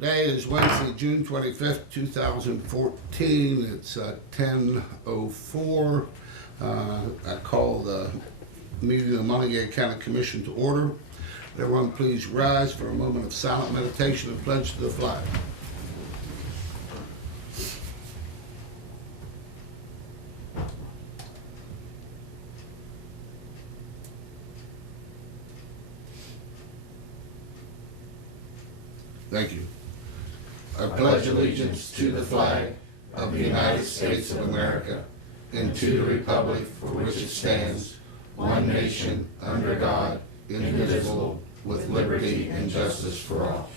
Today is Wednesday, June 25th, 2014. It's 10:04. I call the meeting of the Monongalia County Commission to order. Everyone please rise for a moment of silent meditation and pledge to the flag. Thank you. I pledge allegiance to the flag of the United States of America and to the republic for which it stands, one nation, under God, indivisible, with liberty and justice for all.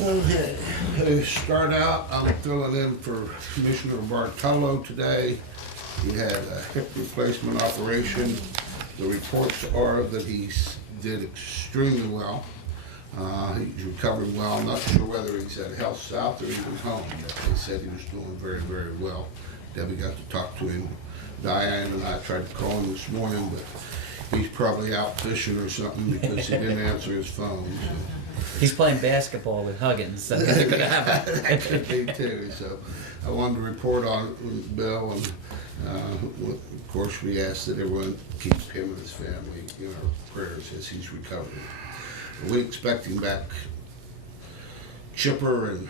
Okay, to start out, I'm filling in for Commissioner Bartolo today. He had a hip replacement operation. The reports are that he did extremely well. He's recovered well. I'm not sure whether he's at Health South or he was home, but they said he was doing very, very well. Debbie got to talk to him. Diane and I tried to call him this morning, but he's probably out fishing or something because he didn't answer his phone. So. He's playing basketball with Huggins, so that could happen. That could be too. So I wanted to report on it with Bill, and of course we ask that everyone keep him and his family in our prayers as he's recovering. We expect him back chipper and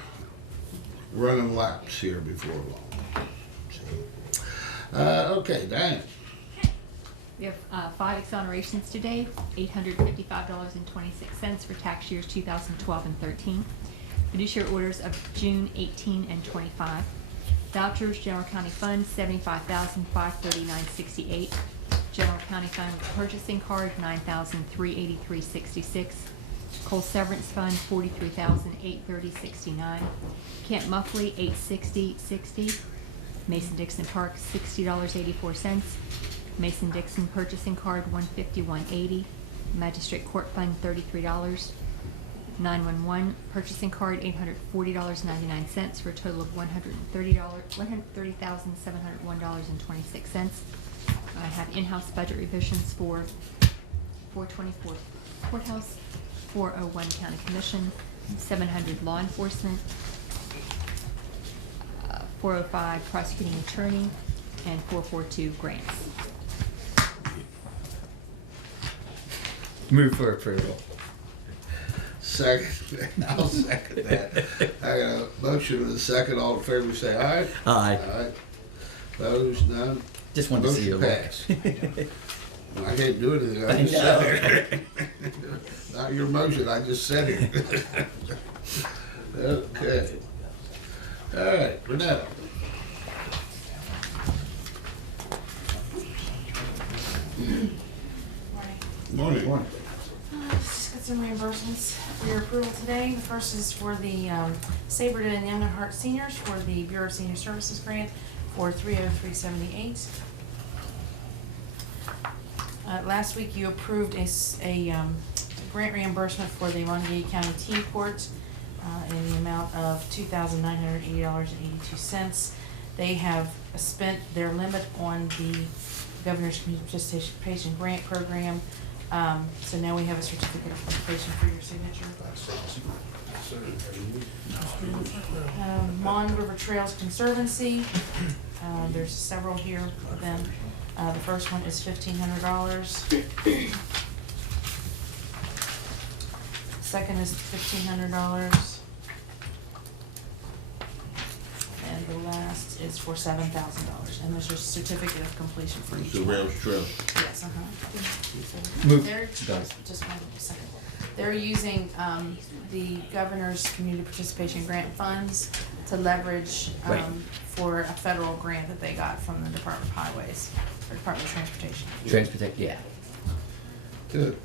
running laps here before long. So, okay, Diane. We have 5 exonerations today, $855.26 for tax years 2012 and 13. Fiduciary orders of June 18 and 25. Vouchers, General County Fund, $75,539.68. General County Fund purchasing card, $9,383.66. Coal Severance Fund, $43,830.69. Camp Muffley, $860.60. Mason-Dixon Park, $60.84. Mason-Dixon purchasing card, $151.80. Magistrate Court Fund, $33. 911 purchasing card, $840.99 for a total of $130,701.26. I have in-house budget revisions for 424 Courthouse, 401 County Commission, 700 Law Enforcement, 405 Prosecuting Attorney, and 442 Grants. Move for approval. Second, I'll second that. I got a motion and a second. All in favor say aye. Aye. Aye. Opposed, none. Just wanted to see your motion look. passed. I can't do anything. I just I sat here. Not your motion. I just sat here. Okay. All right, Renetta. Morning. Morning. Just got some reimbursements for your approval today. The first is for the Saberton and Young at Heart seniors for the Bureau of Senior Services grant for $303.78. Last week you approved a grant reimbursement for the Monongalia County Teen Court in the amount of $2,980.82. They have spent their limit on the Governor's Community Participation Grant Program. So now we have a certificate of completion for your signature. Mon River Trails Conservancy. There's several here of them. The first one is $1,500. Second is $1,500. And the last is for $7,000. And there's a certificate of completion for each The one. rails trail. Yes, Move. They're, Done. just one second. They're using the Governor's Community Participation Grant funds to leverage Right. for a federal grant that they got from the Department of Highways, or Department of Transportation. Transportation, yeah. Good.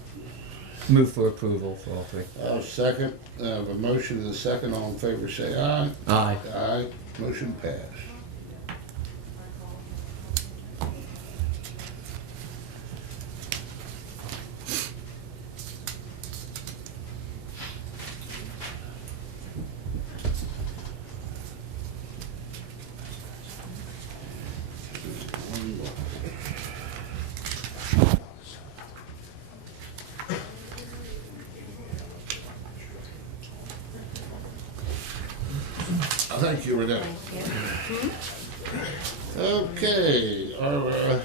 Move for approval for all 3. Second. I have a motion and a second. All in favor say aye. Aye. Aye. Motion passed. Thank you, Renee. Thank you. Okay, our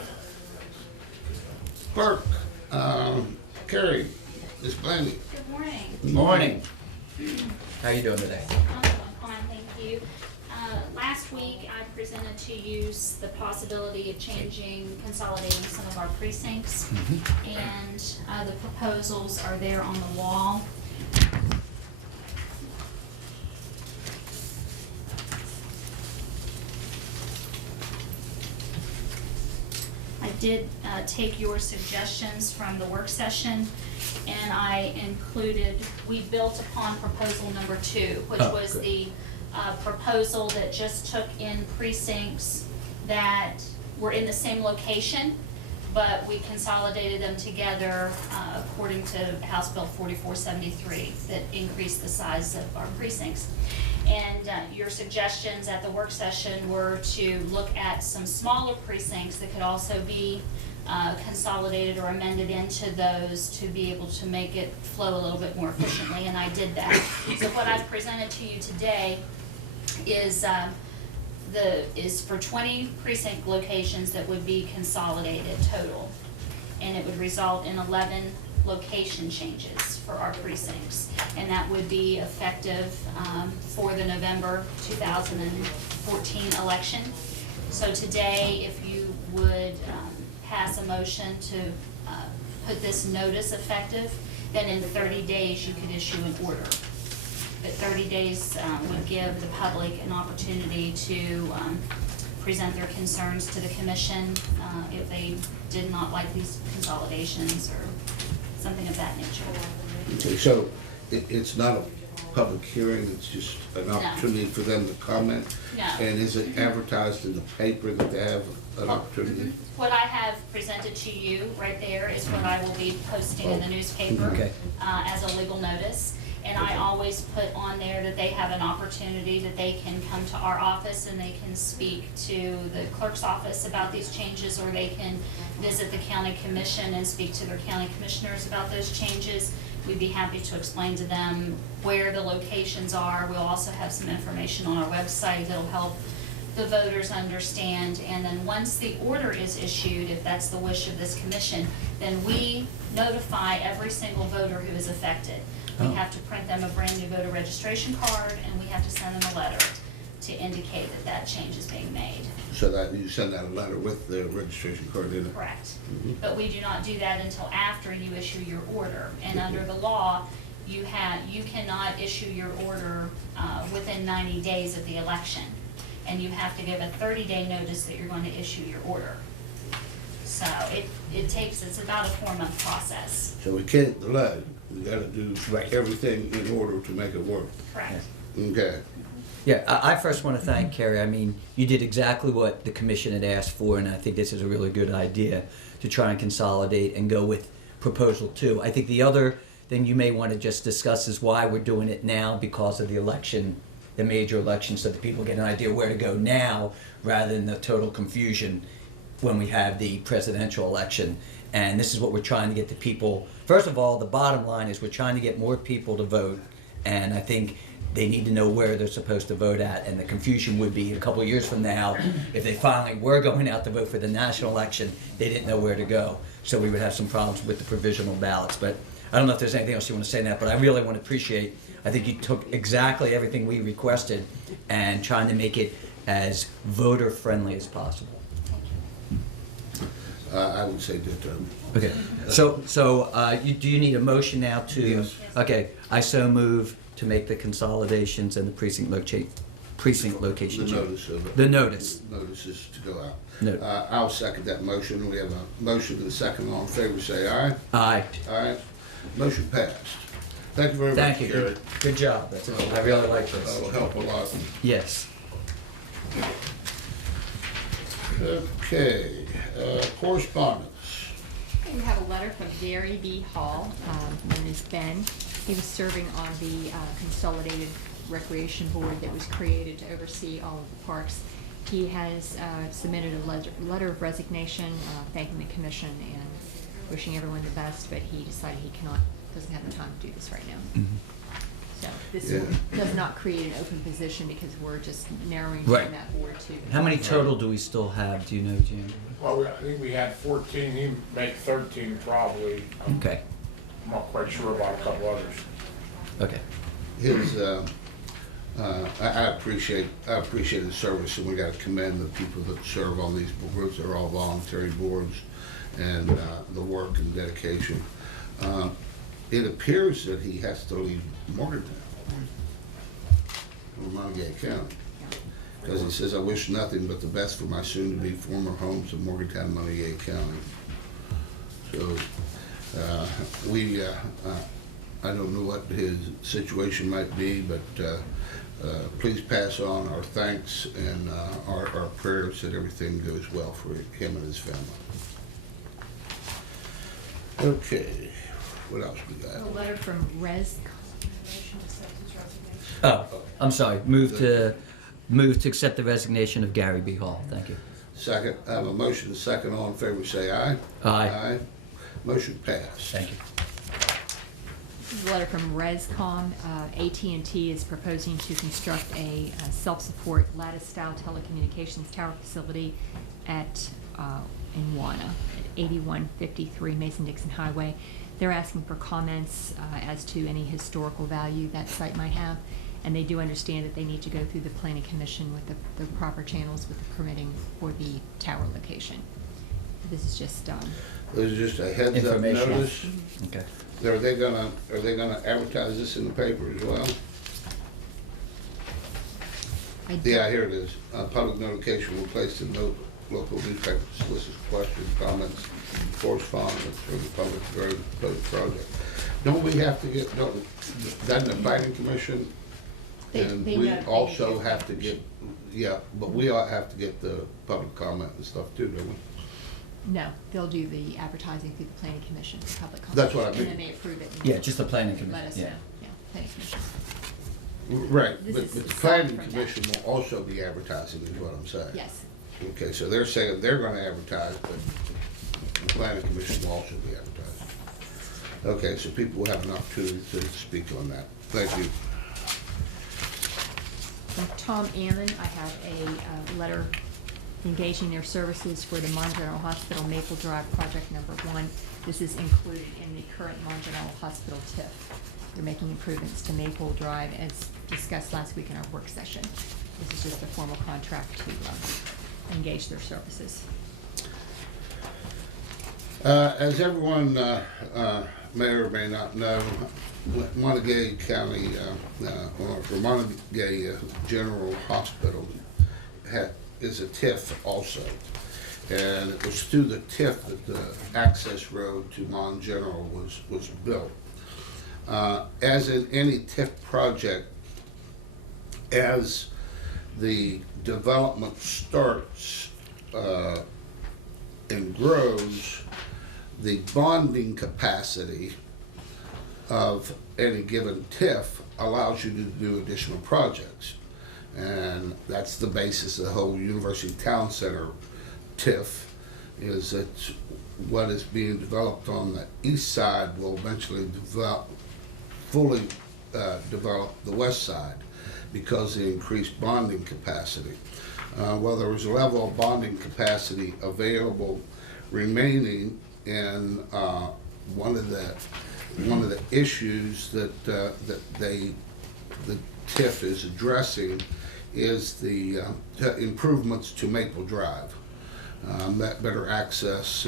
clerk, Carrie, Ms. Blaney. Good morning. Morning. How you doing today? I'm doing fine, thank you. Last week, I presented to you the possibility of changing, consolidating some of our precincts. And the proposals are there on the wall. I did take your suggestions from the work session, and I included, we built upon proposal number 2, which was good. the proposal that just took in precincts that were in the same location, but we consolidated them together according to House Bill 4473 that increased the size of our precincts. And your suggestions at the work session were to look at some smaller precincts that could also be consolidated or amended into those to be able to make it flow a little bit more efficiently, and I did that. So what I've presented to you today is for 20 precinct locations that would be consolidated total, and it would result in 11 location changes for our precincts, and that would be effective for the November 2014 election. So today, if you would pass a motion to put this notice effective, then in 30 days you could issue an order. But 30 days would give the public an opportunity to present their concerns to the commission if they did not like these consolidations or something of that nature. Okay, so it's not a public hearing, it's just an opportunity for them to comment? No. And is it advertised in the paper that they have an opportunity? What I have presented to you right there is what I will be posting in the newspaper Okay. As a legal notice. And I always put on there that they have an opportunity that they can come to our office and they can speak to the clerk's office about these changes, or they can visit the county commission and speak to their county commissioners about those changes. We'd be happy to explain to them where the locations are. We'll also have some information on our website that'll help the voters understand. And then once the order is issued, if that's the wish of this commission, then we notify every single voter who is affected. We have to print them a brand new voter registration card, and we have to send them a letter to indicate that that change is being made. So that you send out a letter with the registration card in it? Correct. But we do not do that until after you issue your order. And under the law, you cannot issue your order within 90 days of the election. And you have to give a 30-day notice that you're going to issue your order. So it's about a 4-month process. So we can't delay, we gotta do everything in order to make it work. Correct. Okay. Yeah, I first want to thank Carrie. I mean, you did exactly what the commission had asked for, and I think this is a really good idea to try and consolidate and go with proposal 2. I think the other thing you may want to just discuss is why we're doing it now, because of the election, the major election, so that people get an idea where to go now rather than the total confusion when we have the presidential election. And this is what we're trying to get the people. First of all, the bottom line is we're trying to get more people to vote, and I think they need to know where they're supposed to vote at. And the confusion would be a couple of years from now, if they finally were going out to vote for the national election, they didn't know where to go. So we would have some problems with the provisional ballots. But I don't know if there's anything else you want to say on that, but I really want to appreciate, I think you took exactly everything we requested and trying to make it as voter friendly as possible. I would say ditto. Okay, so do you need a motion now to? Yes. Okay, I so move to make the consolidations and the precinct location The change. notice of it. The notice. Notices to go out. No. I'll second that motion. We have a motion and a second. All in favor, say aye. Aye. Aye. Motion passed. Thank you very Thank much, you. Gary. Good job. I really like this. That'll help a lot. Yes. Okay, correspondence. We have a letter from Gary B. Hall, known as Ben. He was serving on the Consolidated Recreation Board that was created to oversee all of the parks. He has submitted a letter of resignation, thanking the commission and wishing everyone the best, but he decided he doesn't have the time to do this right now. So this Yeah. does not create an open position because we're just narrowing Right. down that board to. How many total do we still have? Do you know, Jim? Well, I think we had 14, he make 13 probably. I'm Okay. not quite sure about a couple others. Okay. His, I appreciate his service, and we gotta commend the people that serve on these boards. They're all voluntary boards, and the work and dedication. It appears that he has to leave Morgantown, or Monongalia County, because he says, "I wish nothing but the best for my soon-to-be former homes of Morgantown, Monongalia County." So, I don't know what his situation might be, but please pass on our thanks and our prayers that everything goes well for him and his family. Okay, what else we got? A letter from Res. Oh, I'm sorry. Move to accept the resignation of Gary B. Hall. Thank you. Second, I have a motion, and second, all in favor, say aye. Aye. Motion passed. Thank you. This is a letter from Rescom. AT&T is proposing to construct a self-support lattice-style telecommunications tower facility at in Wana, at 8153 Mason-Dixon Highway. They're asking for comments as to any historical value that site might have, and they do understand that they need to go through the planning commission with the proper channels with the permitting for the tower location. This is just This is just a heads up Information. notice. Okay. Are they gonna advertise this in the paper as well? Yeah, here it is. Public notification will place in local newspapers, solicits questions, comments, correspondence for the public regarding the proposed project. Don't we have to get, doesn't the planning commission? And They we know- also have to get, yeah, but we all have to get the public comment and stuff too, don't we? No, they'll do the advertising through the planning commission, for public comment. That's what I And mean. then they approve it. and Yeah, just the planning Let commission. us know, Yeah. yeah, planning commission. Right, This but is the aside planning from that. commission will also be advertising, is what I'm saying. Yes, Okay, so they're saying they're gonna advertise, but the planning commission will also be advertising. Okay, so people will have an opportunity to speak on that. Thank you. from Tom Ammon, I have a letter engaging their services for the Mon General Hospital Maple Drive Project Number 1. This is included in the current Mon General Hospital TIF. They're making improvements to Maple Drive as discussed last week in our work session. This is just a formal contract to engage their services. As everyone may or may not know, Monongalia County, or Monongalia General Hospital is a TIF also. And it was through the TIF that the access road to Mon General was built. As in any TIF project, as the development starts and grows, the bonding capacity of any given TIF allows you to do additional projects. And that's the basis of the whole University Town Center TIF, is that what is being developed on the east side will eventually fully develop the west side because of the increased bonding capacity. Well, there was a level of bonding capacity available remaining, and one of the issues that the TIF is addressing is the improvements to Maple Drive. Better access.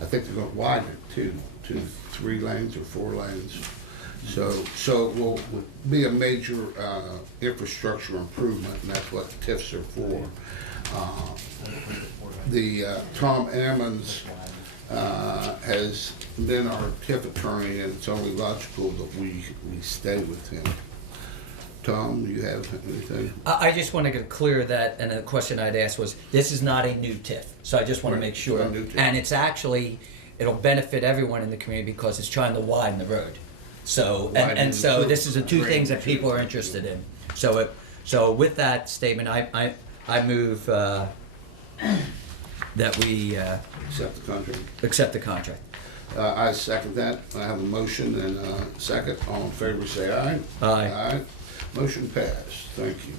I think they're going to widen it to 3 lanes or 4 lanes. So it will be a major infrastructure improvement, and that's what TIFs are for. Tom Ammons has been our TIF attorney, and it's only logical that we stay with him. Tom, do you have anything? I just want to get clear that, and a question I'd asked was, this is not a new TIF, so I just want to Right, make sure. not a new TIF. And it's actually, it'll benefit everyone in the community because it's trying to widen the road. So, Widen and so the this is the two things that drainage. people are interested in. So with that statement, I move that we Accept the contract. accept the contract. I second that. I have a motion and a second. All in favor, say aye. Aye. Motion passed. Thank you.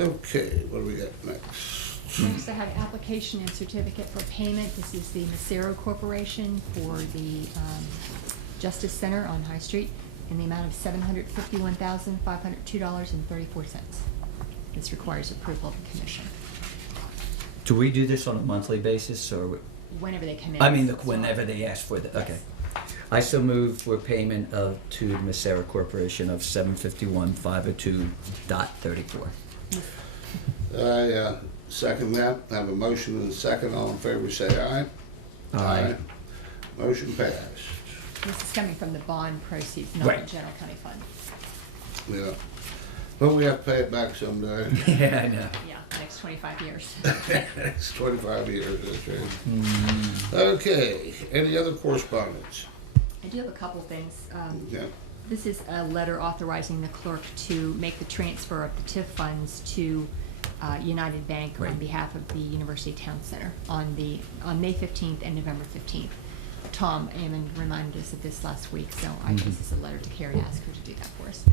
Okay, what do we got next? Next, I have application and certificate for payment. This is the Macero Corporation for the Justice Center on High Street in the amount of $751,502.34. This requires approval of the commission, Do we do this on a monthly basis, or? whenever they come in. I mean, So- whenever they ask for the, okay. Yes. I so move for payment to the Macera Corporation of $751,502.34. I second that. I have a motion and a second. All in favor, say aye. Aye. Motion passed. This is coming from the bond proceeds, not Right. the general county fund. Yeah. But we have to pay it back someday. Yeah, I know. Yeah, next 25 years. It's 25 years, that's right. Mm. Okay, any other correspondence? I do have a couple things. Yeah. This is a letter authorizing the clerk to make the transfer of the TIF funds to United Bank on Right. behalf of the University Town Center on May 15th and November 15th. Tom Ammon reminded us of this last week, so this is a letter to Carrie to ask her to do that for us.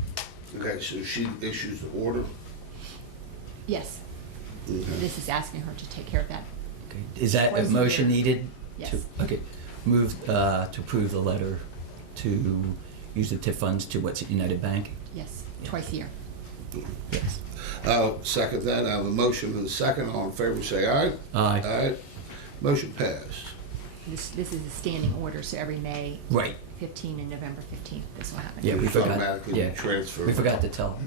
Okay, so she issues the order? Yes, Okay. this is asking her to take care of that. Okay. Is that a Twice a motion year. needed? Yes. Okay, move to approve the letter to use the TIF funds to what's it, United Bank? Yes, twice a year. Yes. I'll second that. I have a motion and a second. All in favor, say aye. Aye. Aye. Motion passed. This is a standing order, so every May Right. 15 and November 15th, this will happen. Yeah, we Just forgot. automatically Yeah. transfer. We forgot to tell.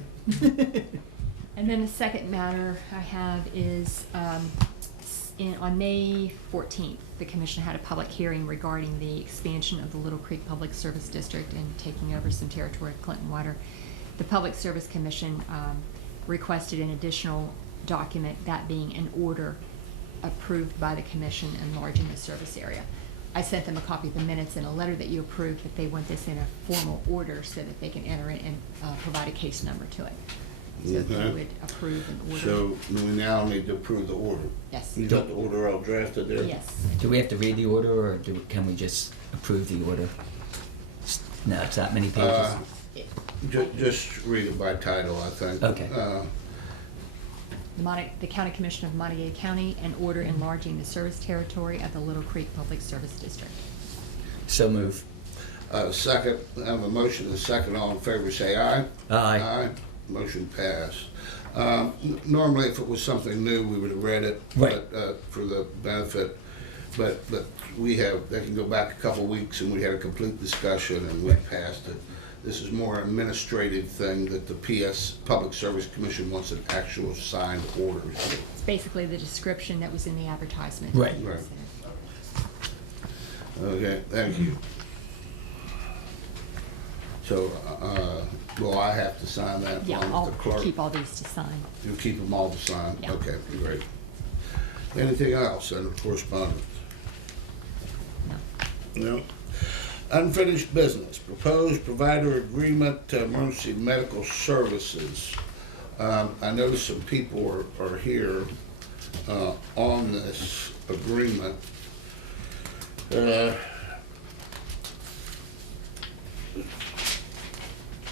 And then the second matter I have is, on May 14th, the commission had a public hearing regarding the expansion of the Little Creek Public Service District and taking over some territory of Clinton Water. The Public Service Commission requested an additional document, that being an order approved by the commission enlarging the service area. I sent them a copy of the minutes and a letter that you approved, that they want this in a formal order so that they can enter it and provide a case number to it. So if Okay. you would approve an order. So we now need to approve the order. Yes. You got the order all drafted there? Yes. Do we have to read the order, or can we just approve the order? No, it's that many pages. Just read it by title, I think. Okay. The County Commission of Montague County, an order enlarging the service territory of the Little Creek Public Service District. So move. Second, I have a motion and a second. All in favor, say aye. Aye. Motion passed. Normally, if it was something new, we would have read it. Right. But, for the benefit, but they can go back a couple weeks and we had a complete discussion and we passed it. This is more administrative thing that the Public Service Commission wants an actual signed order. It's basically the description that was in the advertisement. Right. Right. Okay, thank you. So, will I have to sign that Yeah, along I'll with the clerk? keep all these to sign. You'll keep them all to sign? Yeah. Okay, great. Anything else under correspondence? No. No? Unfinished business, proposed provider agreement to emergency medical services. I noticed some people are here on this agreement.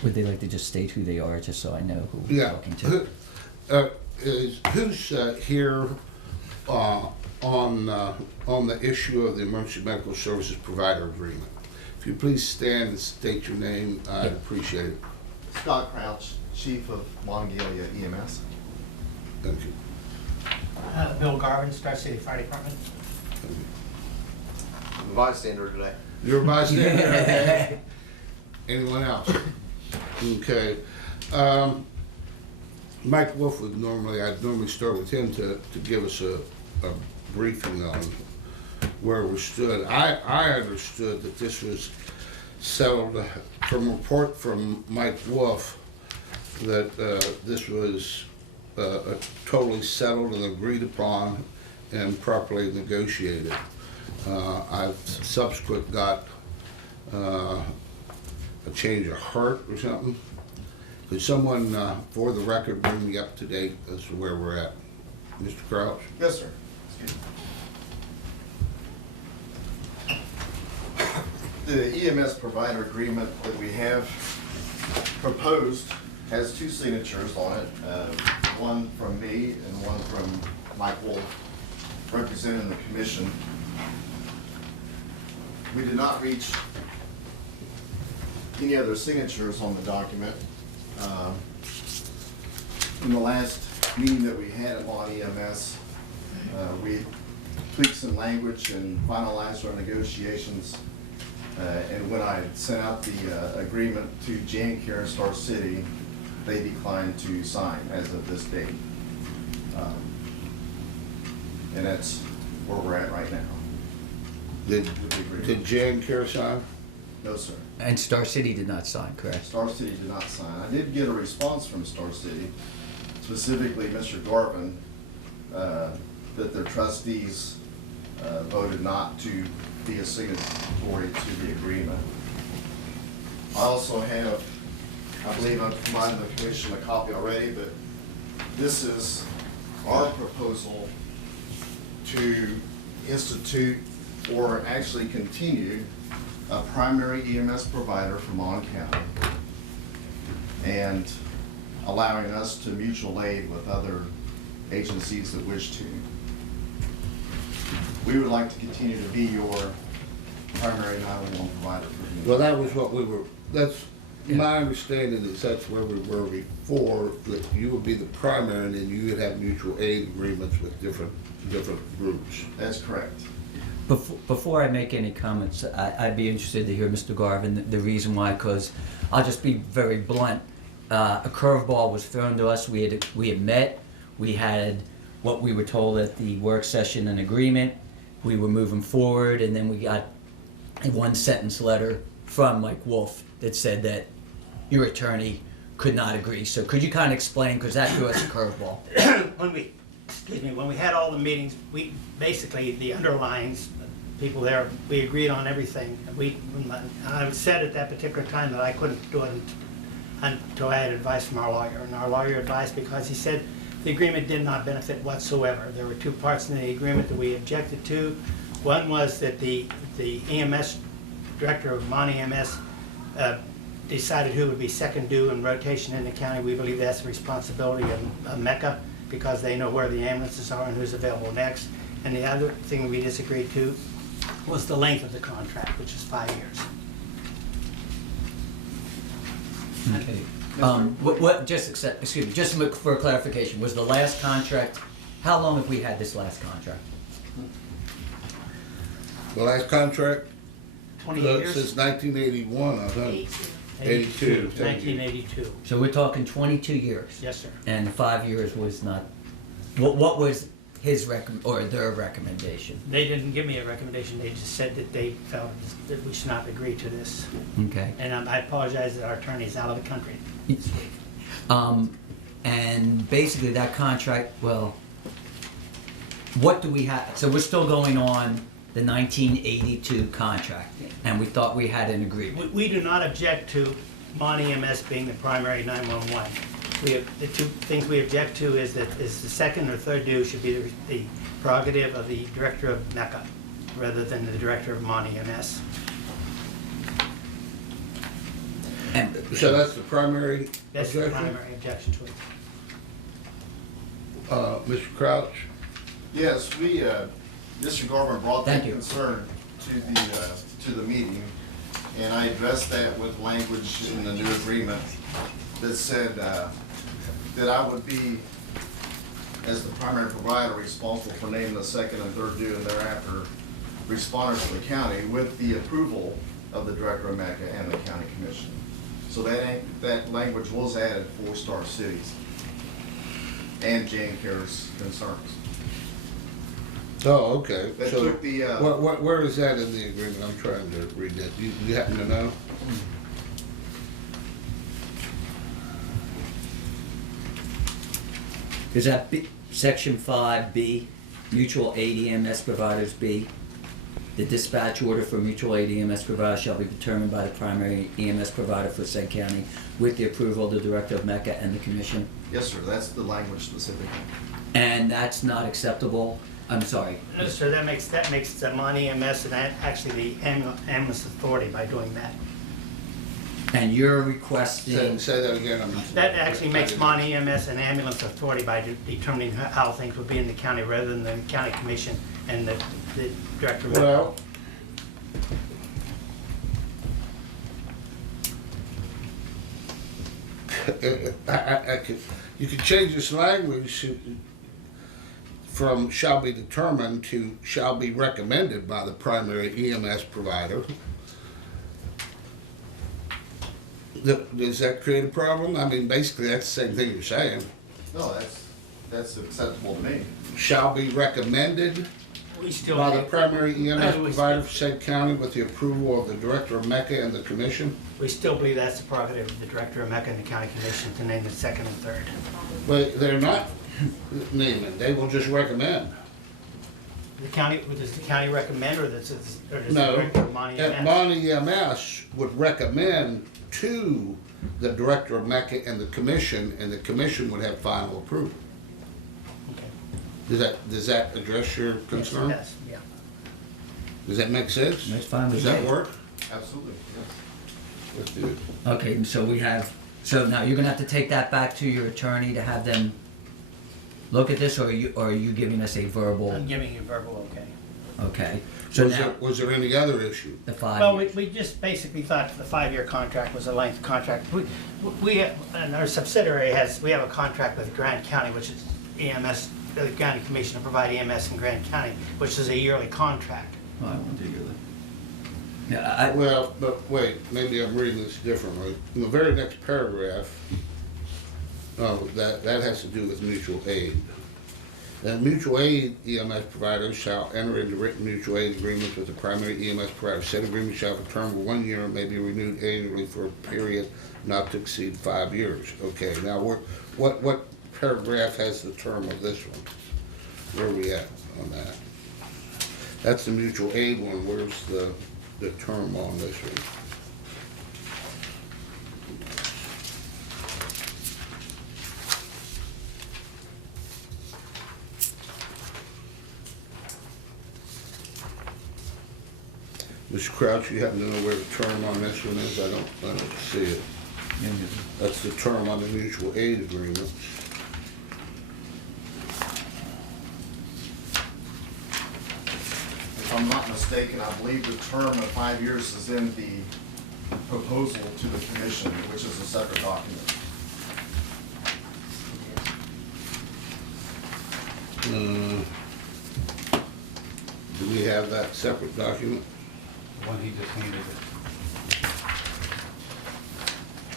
Would they like to just state who they are, just so I know who we're Yeah. talking to? Who's here on the issue of the emergency medical services provider agreement? If you please stand and state your name, I'd Yeah. appreciate it. Scott Crouch, Chief of Monongalia EMS. Thank you. Bill Garvin, Star City Fire Department. I'm a bystander today. You're a bystander? Okay. Anyone else? Okay. Mike Wolf I'd normally start with him to give us a briefing on where we stood. I understood that this was settled from a report from Mike Wolf that this was totally settled and agreed upon and properly negotiated. I've subsequent got a change of heart or something. Could someone, for the record, bring me up to date as to where we're at? Mr. Crouch? Yes, sir. Excuse me. The EMS provider agreement that we have proposed has two signatures on it, one from me and one from Mike Wolf, representing the commission. We did not reach any other signatures on the document. In the last meeting that we had on EMS, we tweaked some language and finalized our negotiations. And when I sent out the agreement to Jan Care and Star City, they declined to sign as of this date. And that's where we're at right now. Did Jan Care sign? No, sir. And Star City did not sign, correct? Star City did not sign. I did get a response from Star City, specifically Mr. Garvin, that their trustees voted not to be a signatory to the agreement. I also have, I believe I've provided the commission a copy already, but this is our proposal to institute or actually continue a primary EMS provider for Mon County and allowing us to mutual aid with other agencies that wish to. We would like to continue to be your primary 911 provider for the. Well, that was what we were, that's my understanding is that's where we were before, that you would be the primary and then you would have mutual aid agreements with different groups. That's correct. Before I make any comments, I'd be interested to hear Mr. Garvin, the reason why, because I'll just be very blunt. A curveball was thrown to us. We had met. We had what we were told at the work session, an agreement. We were moving forward, and then we got a one-sentence letter from Mike Wolf that said that your attorney could not agree. So could you kind of explain, because that threw us a curveball. When we had all the meetings, we basically, the underlines, people there, we agreed on everything. I said at that particular time that I couldn't do it until I had advice from our lawyer. And our lawyer advised, because he said the agreement did not benefit whatsoever. There were two parts in the agreement that we objected to. One was that the EMS director of Mon EMS decided who would be second due in rotation in the county. We believe that's the responsibility of Mecca, because they know where the ambulances are and who's available next. And the other thing we disagreed to was the length of the contract, which is 5 years. Okay. Excuse me, just for clarification, was the last contract, how long have we had this last contract? The last contract? 20 years? Since 1981, I think. 82. 1982. So we're talking 22 years. Yes, sir. And 5 years was not, what was his or their recommendation? They didn't give me a recommendation. They just said that they felt that we should not agree to this. Okay. And I apologize that our attorney's out of the country. And basically that contract, well, what do we have? So we're still going on the 1982 contract, and we thought we had an agreement. We do not object to Mon EMS being the primary 911. The two things we object to is that the second or third due should be the prerogative of the director of Mecca rather than the director of Mon EMS. And So that's the primary That's the objection? primary objection to it. Mr. Crouch? Yes, Mr. Garvin brought that Thank you. concern to the meeting, and I addressed that with language in the new agreement that said that I would be, as the primary provider, responsible for naming the second and third due and thereafter responders to the county with the approval of the director of MECA and the county commission. So that language was added for Star Cities and Jan Care's concerns. Oh, okay. That So took the, where is that in the agreement? I'm trying to read that. You happen to know? is that section 5B, mutual aid EMS providers B? The dispatch order for mutual aid EMS provider shall be determined by the primary EMS provider for said county with the approval of the director of MECA and the commission. Yes, sir, that's the language specifically. And that's not acceptable I'm sorry. No, sir, that makes the Monty EMS and that actually the ambulance authority by doing that. And you're Say, requesting, say that again. That actually makes Monty EMS an ambulance authority by determining how things would be in the county rather than the county commission and the director. Well, you could change this language from shall be determined to shall be recommended by the primary EMS provider. Does that create a problem? I mean, basically, that's the same thing you're saying. No, that's acceptable to me. Shall be recommended We still. by the primary EMS we- provider for said county with the approval of the director of MECA and the commission. We still believe that's the prerogative of the director of MECA and the county commission to name the second and third. But they're not naming, they will just recommend. The county, does the county recommend or does the No, director of Monty that EMS? Monty EMS would recommend to the director of MECA and the commission would have final approval. Okay. Does that address your concern? Yes, yeah. Does that make sense? Makes fine with Does that me. work? Absolutely, yes. Let's do it. okay, so now you're gonna have to take that back to your attorney to have them look at this, or are you giving us a verbal, I'm giving you verbal okay. okay? So now, Was there any other issue? the 5 Well, years. we just basically thought the 5-year contract was a length contract. We, and our subsidiary we have a contract with Grant County, which is EMS, the county commission to provide EMS in Grant County, which is a yearly contract. Oh, I won't do your. Yeah, Well, but wait, maybe I'm reading this differently. In the very next paragraph, that has to do with mutual aid. And mutual aid EMS providers shall enter into written mutual aid agreements with the primary EMS provider. Said agreement shall have a term of 1 year and may be renewed annually for a period not to exceed 5 years. Okay, now what paragraph has the term of this one? Where are we at on that? That's the mutual aid one. Where's the term on this one? Mr. Crouch, you happen to know where the term on this one is? I don't see it. That's the term on the mutual aid agreement. If I'm not mistaken, I believe the term of 5 years is in the proposal to the commission, which is a separate document. Do we have that separate document? One he just handed it.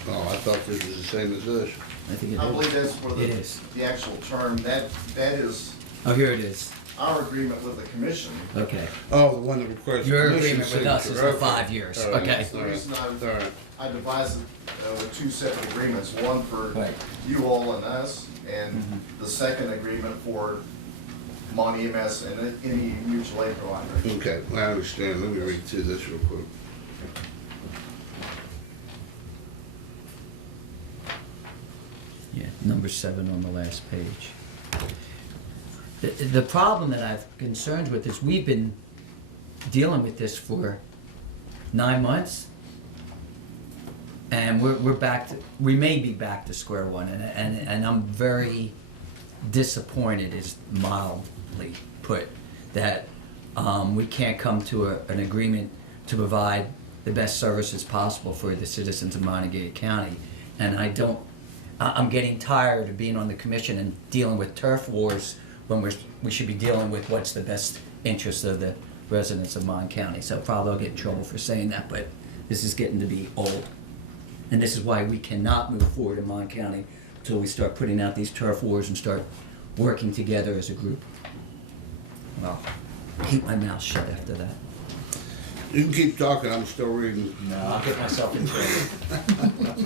Oh, I thought this was the same as this. I think it I believe is. that's for It is. the actual term. That is Oh, here it is. our agreement with the commission. Okay. Oh, the one that requires. Your commission agreement with us is signature. for Okay. 5 years. All right. Okay. That's the reason All right. I devised with 2 separate agreements, one for Right. you all and us, and the second agreement for Monty EMS and any mutual aid provider. Okay, I understand. Let me read through this real quick. Yeah, number 7 on the last page. The problem that I've concerns with is we've been dealing with this for 9 months, and we're back to, we may be back to square one, and I'm very disappointed, is mildly put, that we can't come to an agreement to provide the best services possible for the citizens of Monongalia County, and I'm getting tired of being on the commission and dealing with turf wars when we should be dealing with what's the best interest of the residents of Mon County. So probably I'll get in trouble for saying that, but this is getting to be old. And this is why we cannot move forward in Mon County until we start putting out these turf wars and start working together as a group. Well, keep my mouth shut after that. You can keep talking, I'm still reading. No, I'll get myself in trouble.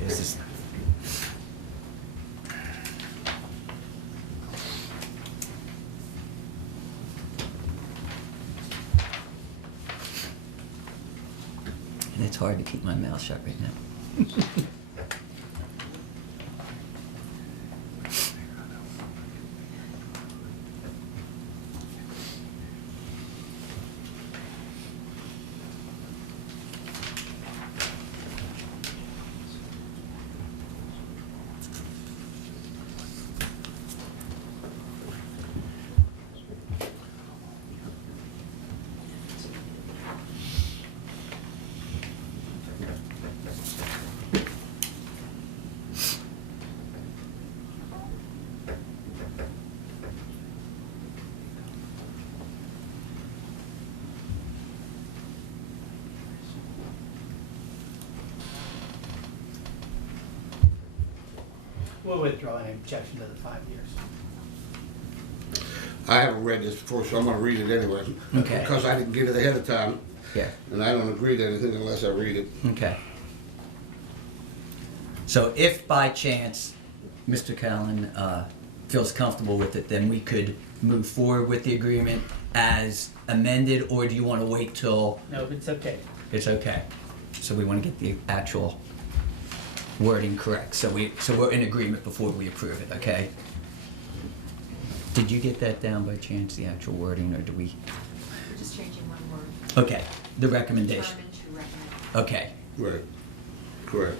This is. And it's hard to keep my mouth shut right now. We'll withdraw any objection to the 5 years. I haven't read this before, so I'm gonna read it anyway. Okay. Because I didn't get it ahead of time, Yeah, and I don't agree to anything unless I read it. okay. So if by chance Mr. Callen feels comfortable with it, then we could move forward with the agreement as amended, or do you want to wait till No, it's okay. it's okay? So we want to get the actual wording correct. So we're in agreement before we approve it, okay? Did you get that down by chance, the actual wording, or do we? We're just changing one word. Okay, the recommendation. Determined to recommend. Okay, Right, correct.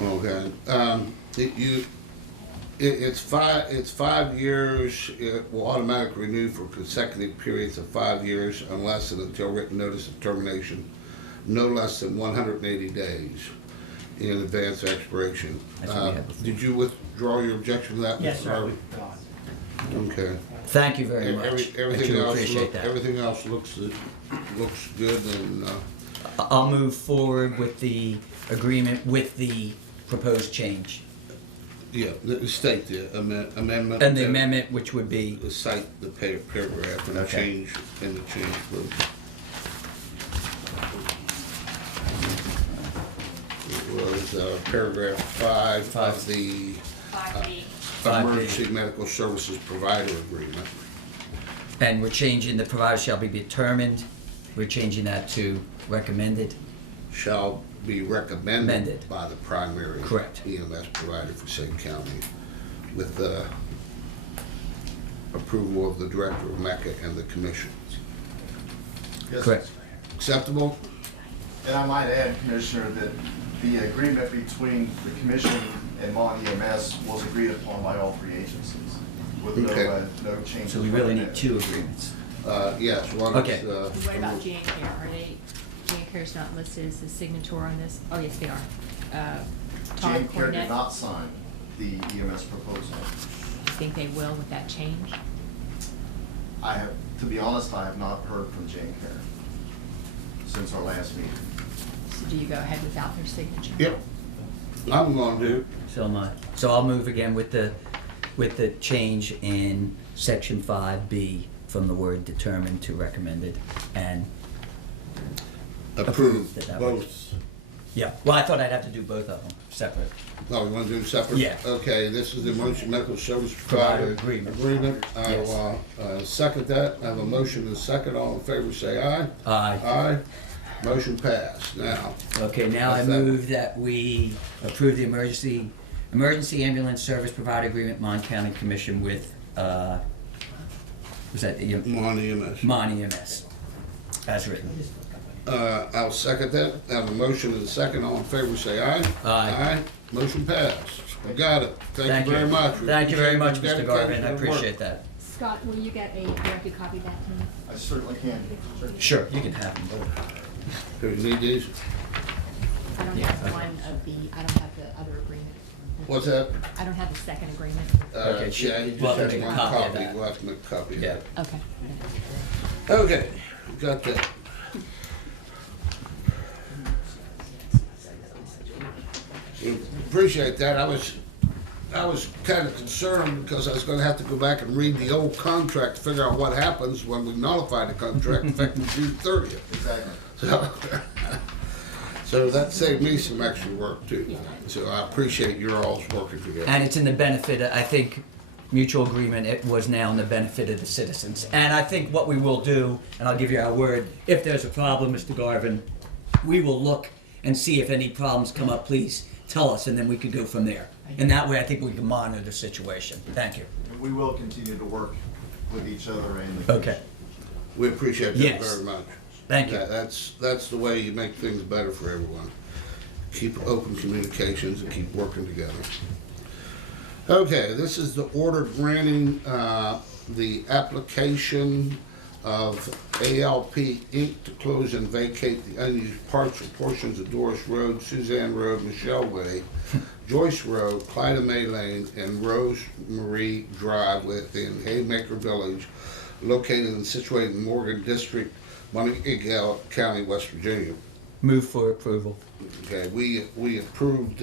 Okay, it's 5 years, it will automatically renew for consecutive periods of 5 years unless and until written notice of termination, no less than 180 days in advance of expiration. That's what we had before. Did you withdraw your objection to that? Yes, Mr. sir. Harvey? Okay. thank you very much. I Everything truly else, appreciate that. everything else looks good, and, I'll move forward with the agreement with the proposed change. yeah, state the amendment. And the amendment, which would be, Cite the paragraph and the Okay. change, please. It was paragraph 5 of the 5B. 5B. Emergency Medical Services Provider Agreement. and we're changing the provider shall be determined, we're changing that to recommended. Shall be recommended Amended. by the primary Correct. EMS provider for same county with the approval of the director of MECA and the commission. Yes. Correct. Acceptable? And I might add, Commissioner, that the agreement between the commission and Mon EMS was agreed upon by all three agencies with Okay. no changes. So we really need recommended. 2 agreements. Yes, one Okay. is, And what about J&K? Are they, J&K's not listed as the signator on this? Oh, yes, they are. Todd Jane Care did Cornett, not sign the EMS proposal. you think they will with that change? To be honest, I have not heard from Jane Care since our last meeting. So do you go ahead without their signature? yep, I'm going to. So am I. So I'll move again with the change in section 5B from the word determined to recommended, and Approve that way. both. yeah, well, I thought I'd have to do both of them separate. Oh, you want to do them separate? Yeah. Okay, this is the emergency medical service Provider provider. agreement. Yes. I'll second that. I have a motion and a second. All in favor, say aye. Aye. Aye. Motion passed. Now, Okay, now I What's that? move that we approve the emergency ambulance service provider agreement, Mon County Commission with, was that Mon EMS. Mon EMS, as written. I'll second that. I have a motion and a second. All in favor, say aye. Aye. Motion passed. I got it. Thank you very much. We Thank you very much, appreciate Mr. your Garvin, I dedication and work. appreciate that. Scott, will you get a directed copy back to me? I certainly can. Sure, you can have them both. Do you need these? I don't Yeah, have okay. one of the, I don't have the other agreement. What's that? I don't have the second agreement. Okay, sure. Yeah, you We'll just have to have make a one copy of copy. that. We'll have to make a copy of Yeah. that. Okay. Okay, got that. Appreciate that. I was kind of concerned because I was gonna have to go back and read the old contract to figure out what happens when we nullify the contract effective June 30th. Exactly. So that saved me some extra work too. So I appreciate your all's working together. And it's in the benefit, I think, mutual agreement, it was now in the benefit of the citizens. And I think what we will do, and I'll give you our word, if there's a problem, Mr. Garvin, we will look and see if any problems come up, please tell us, and then we could go from there. And that way, I think we can monitor the situation. Thank you. And we will continue to work with each other and the Okay, We appreciate that Yes. very much. thank you. That's the way you make things better for everyone. Keep open communications and keep working together. Okay, this is the order granting the application of ALP Inc. to close and vacate the unused parts or portions of Doris Road, Suzanne Road, Michelle Way, Joyce Road, Clyda May Lane, and Rose Marie Drive within Haymaker Village, located and situated in Morgan District, Monongalia County, West Virginia. Move for approval. Okay, we approved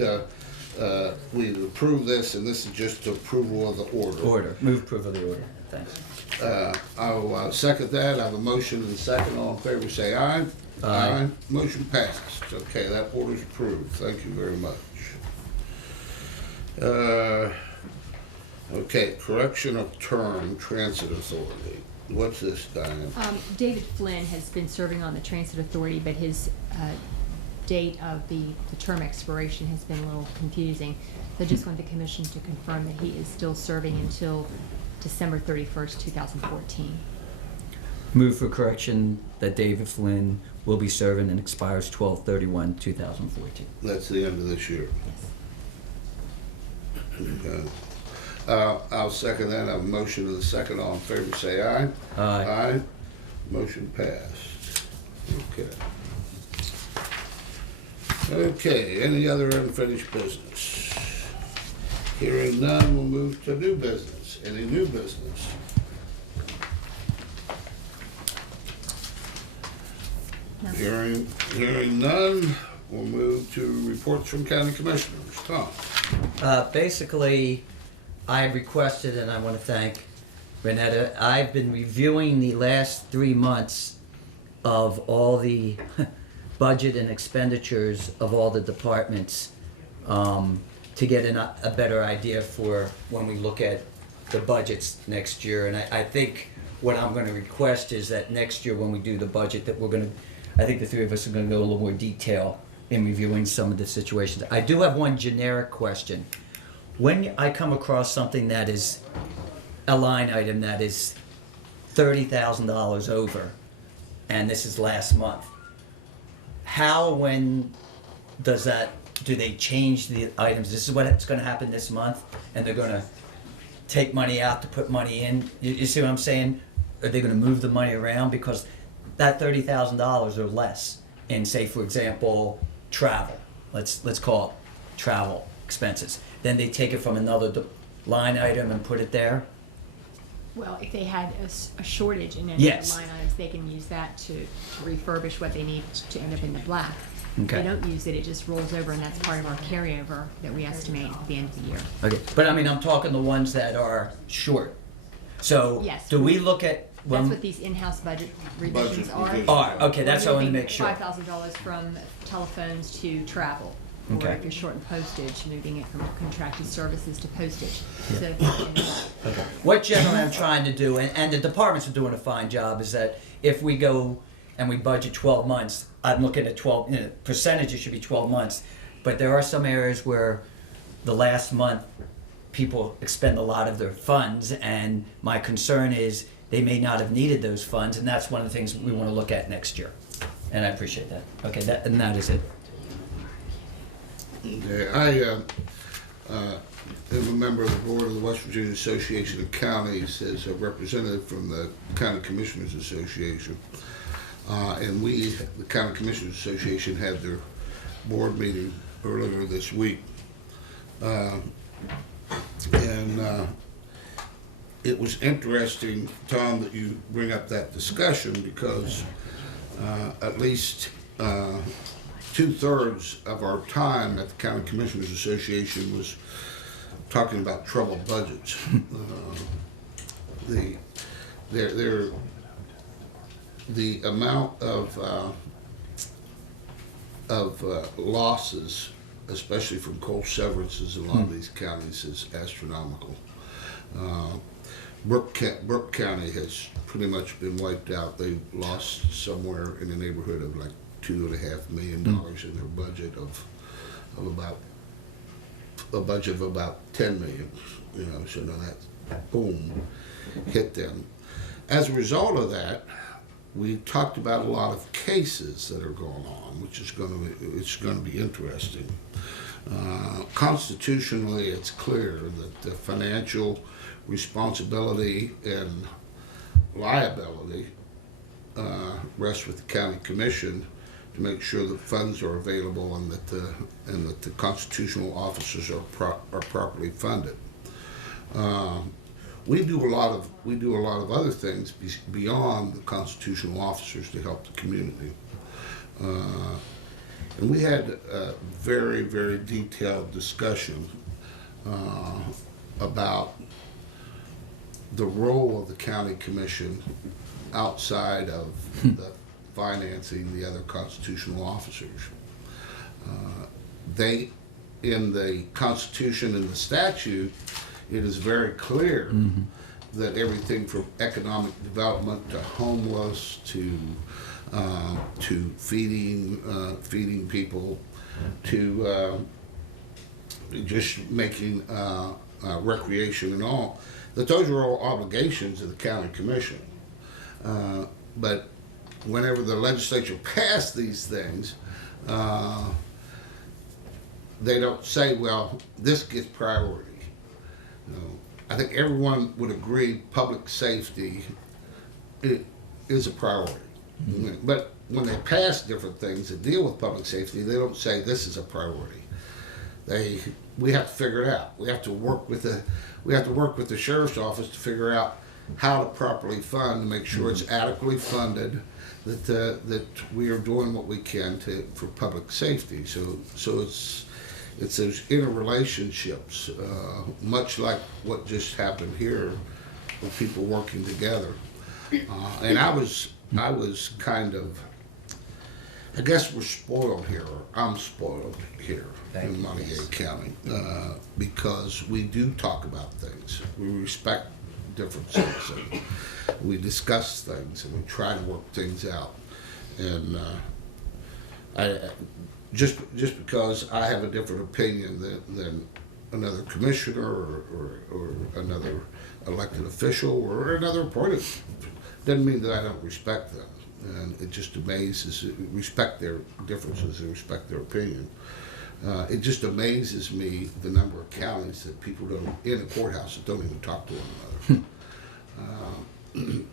we approve this, and this is just approval of the order. Order, move approval of the order, thanks. I'll second that. I have a motion and a second. All in favor, say aye. Aye. Motion passes. Okay, that order's approved. Thank you very much. Okay, correction of term, Transit Authority. What's this, Diane? David Flynn has been serving on the Transit Authority, but his date of the term expiration has been a little confusing. So I just want the commission to confirm that he is still serving until December 31st, 2014. Move for correction that David Flynn will be serving and expires 12/31/2014. That's the end of this year. Yes. Okay. I'll second that. I have a motion and a second. All in favor, say aye. Aye. Aye. Motion passed. Okay. Okay, any other unfinished business? Hearing none, we'll move to new business. Any new business? No. Hearing none, we'll move to reports from county commissioners. Tom? Basically, I requested, and I want to thank Renetta, I've been reviewing the last 3 months of all the budget and expenditures of all the departments to get a better idea for when we look at the budgets next year. And I think what I'm going to request is that next year when we do the budget, that I think the three of us are going to go a little more detail in reviewing some of the situations. I do have one generic question. When I come across something that is a line item that is $30,000 over, and this is last month, when do they change the items? This is what's going to happen this month, and they're going to take money out to put money in. You see what I'm saying? Are they going to move the money around? Because that $30,000 or less in, say, for example, travel. Let's call it travel expenses. Then they take it from another line item and put it there. Well, if they had a shortage in any Yes. of the line items, they can use that to refurbish what they need to end up in the black. Okay. If they don't use it, it just rolls over, and that's part of our carryover that we estimate at the end of the year. Okay, but I mean, I'm talking the ones that are short. So Yes. do we look at That's what these in-house budget revisions are. revisions. Okay, that's what I want to make sure. $5,000 from telephones to travel. Or Okay. if you're short in postage, moving it from contracted services to postage. Yeah. So, Okay. What generally I'm trying to do, and the departments are doing a fine job, is that if we go and we budget 12 months, I'm looking at 12, percentages should be 12 months, but there are some areas where the last month people expend a lot of their funds, and my concern is they may not have needed those funds, and that's one of the things we want to look at next year. And I appreciate that. Okay, that is it. Okay, I am a member of the board of the West Virginia Association of Counties as a representative from the County Commissioners Association. And the County Commissioners Association had their board meeting earlier this week. It was interesting, Tom, that you bring up that discussion because at least 2/3 of our time at the County Commissioners Association was talking about troubled budgets. The amount of losses, especially from coal severances in a lot of these counties, is astronomical. Brooke County has pretty much been wiped out. They lost somewhere in the neighborhood of like $2.5 million in their budget of about 10 million. So now that boom hit them. As a result of that, we talked about a lot of cases that are going on, which is going to be interesting. Constitutionally, it's clear that the financial responsibility and liability rests with the county commission to make sure that funds are available and that the constitutional officers are properly funded. We do a lot of other things beyond the constitutional officers to help the community. And we had a very, very detailed discussion about the role of the county commission outside of the financing the other constitutional officers. They, in the Constitution and the statute, it is very clear that everything from economic development to homeless to feeding people to just making recreation and all, that those are all obligations of the county commission. But whenever the legislature passed these things, they don't say, well, this gets priority. You know, I think everyone would agree public safety is a priority. But when they pass different things that deal with public safety, they don't say this is a priority. We have to figure it out. We have to work with the sheriff's office to figure out how to properly fund, to make sure it's adequately funded, that we are doing what we can for public safety. So it's those interrelationships, much like what just happened here with people working together. And I was kind of, I guess we're spoiled here, or I'm spoiled here in Monongalia County, because we do talk about things. We respect differences, and we discuss things, and we try to work things out. And just because I have a different opinion than another commissioner or another elected official or another appointed, doesn't mean that I don't respect them. And it just amazes, respect their differences and respect their opinion. It just amazes me the number of counties that people don't, in the courthouse, that don't even talk to one another.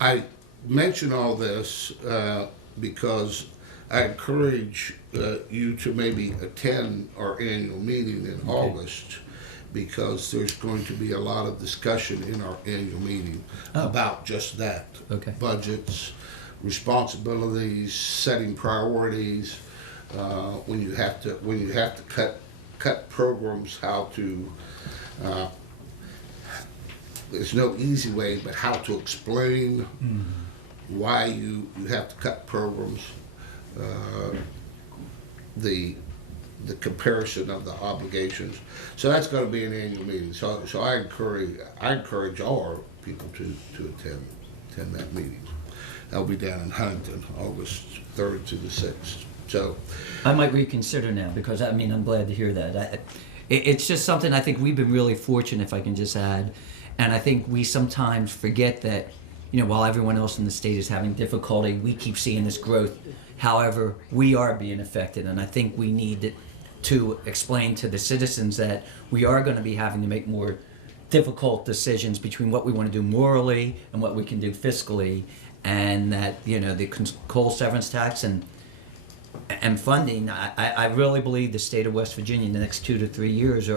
I mention all this because I encourage you to maybe attend our annual meeting in August, because there's going to be a lot of discussion in our annual meeting about just that. Budgets, responsibilities, setting priorities, when you have to cut programs, how to there's no easy way, but how to explain why you have to cut programs, the comparison of the obligations. So that's going to be an annual meeting. So I encourage all our people to attend that meeting. That'll be down in Huntington, August 3rd to the 6th. So I might reconsider now, because I mean, I'm glad to hear that. It's just something I think we've been really fortunate, if I can just add, and I think we sometimes forget that, you know, while everyone else in the state is having difficulty, we keep seeing this growth. However, we are being affected, and I think we need to explain to the citizens that we are going to be having to make more difficult decisions between what we want to do morally and what we can do fiscally, and that, you know, the coal severance tax and funding, I really believe the state of West Virginia in the next 2 to 3 years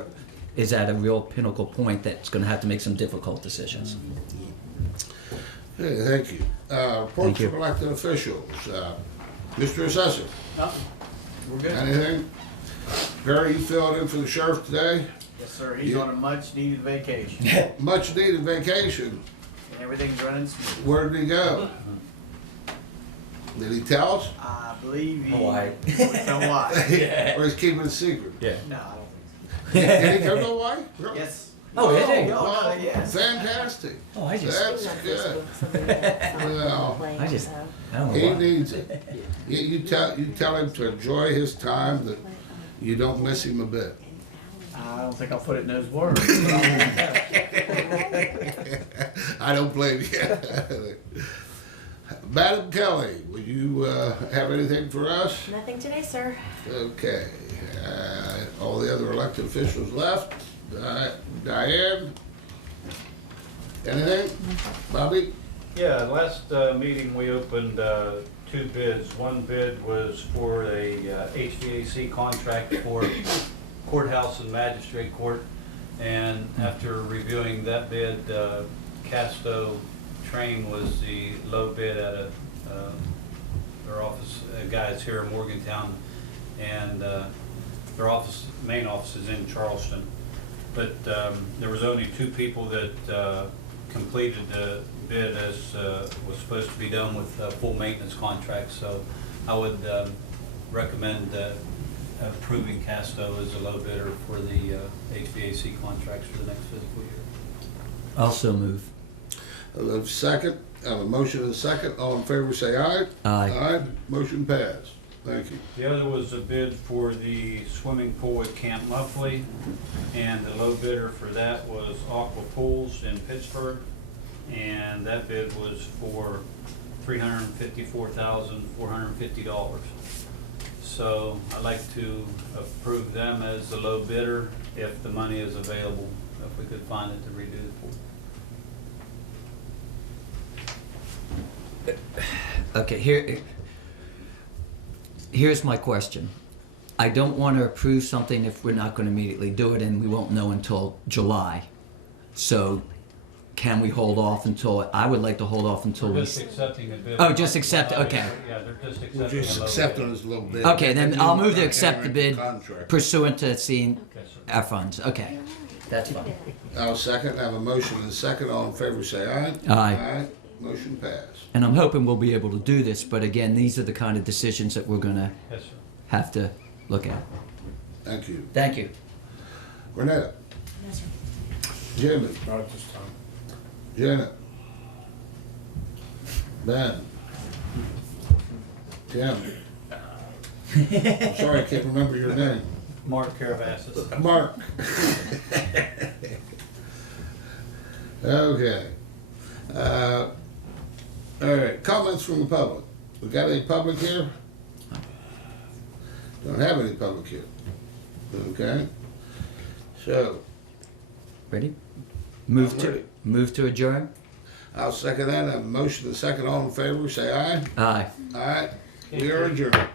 is at a real pinnacle point that's going to have to make some difficult decisions. hey, thank you. Reports from elected officials. Mr. Assessor. Nothing. We're good. Anything? Barry, you filled in for the sheriff today? Yes, sir. He's on a much-needed vacation. Much needed vacation. And everything's running smooth. Where did he go? Did he tell us? I believe he Hawaii. went to Hawaii. Or he's keeping it secret? Yeah. No, I don't think Did he go to Hawaii? so. Really? Yes. Oh, is he? Oh, no, yes. Fantastic. Oh, I just, That's good. Well, I don't know he why. needs it. You tell him to enjoy his time, that you don't miss him a bit. I don't think I'll put it in those words. But I'll I don't blame you. Madam Kelly, would you have anything for us? Nothing today, sir. Okay. All the other elected officials left. Diane? Anything? Bobby? Yeah, last meeting we opened 2 bids. One bid was for a HVAC contract for courthouse and magistrate court. And after reviewing that bid, Casto Train was the low bid at their office guys here in Morgantown. and their main office is in Charleston. But there was only 2 people that completed the bid as was supposed to be done with full maintenance contracts. So I would recommend approving Casto as a low bidder for the HVAC contracts for the next fiscal year. Also move. Second, I have a motion and a second. All in favor, say aye. Aye. Aye. Motion passed. Thank you. The other was a bid for the swimming pool at Camp Muffley, and the low bidder for that was Aqua Pools in Pittsburgh, and that bid was for $354,450. So I'd like to approve them as the low bidder if the money is available, if we could find it to redo the pool. Okay, here's my question. I don't want to approve something if we're not going to immediately do it, and we won't know until July. So can we hold off until, I would like to hold off until We're we... just accepting the bid. Oh, just accept it, okay. Yeah, they're just We're accepting just a low accepting bid. this little bit. Okay, then I'll move to accept the bid Contract. pursuant to seeing Yes, sir. our funds. Okay, that's fine. I'll second. I have a motion and a second. All in favor, say aye. Aye. Aye. Motion passed. And I'm hoping we'll be able to do this, but again, these are the kind of decisions that we're gonna Yes, sir. have to look at. Thank you. Thank you. Renetta, Yes, sir. Jimmy, Not at this time. Janet, Ben, Tim. I'm sorry, I can't remember your name. Mark Caravasas. Mark. Okay. All right, comments from the public. We got any public here? Don't have any public here. Okay. So, Ready? I'm ready. Move to adjourn? I'll second that. I have a motion and a second. All in favor, say aye. Aye. Aye. We are adjourned.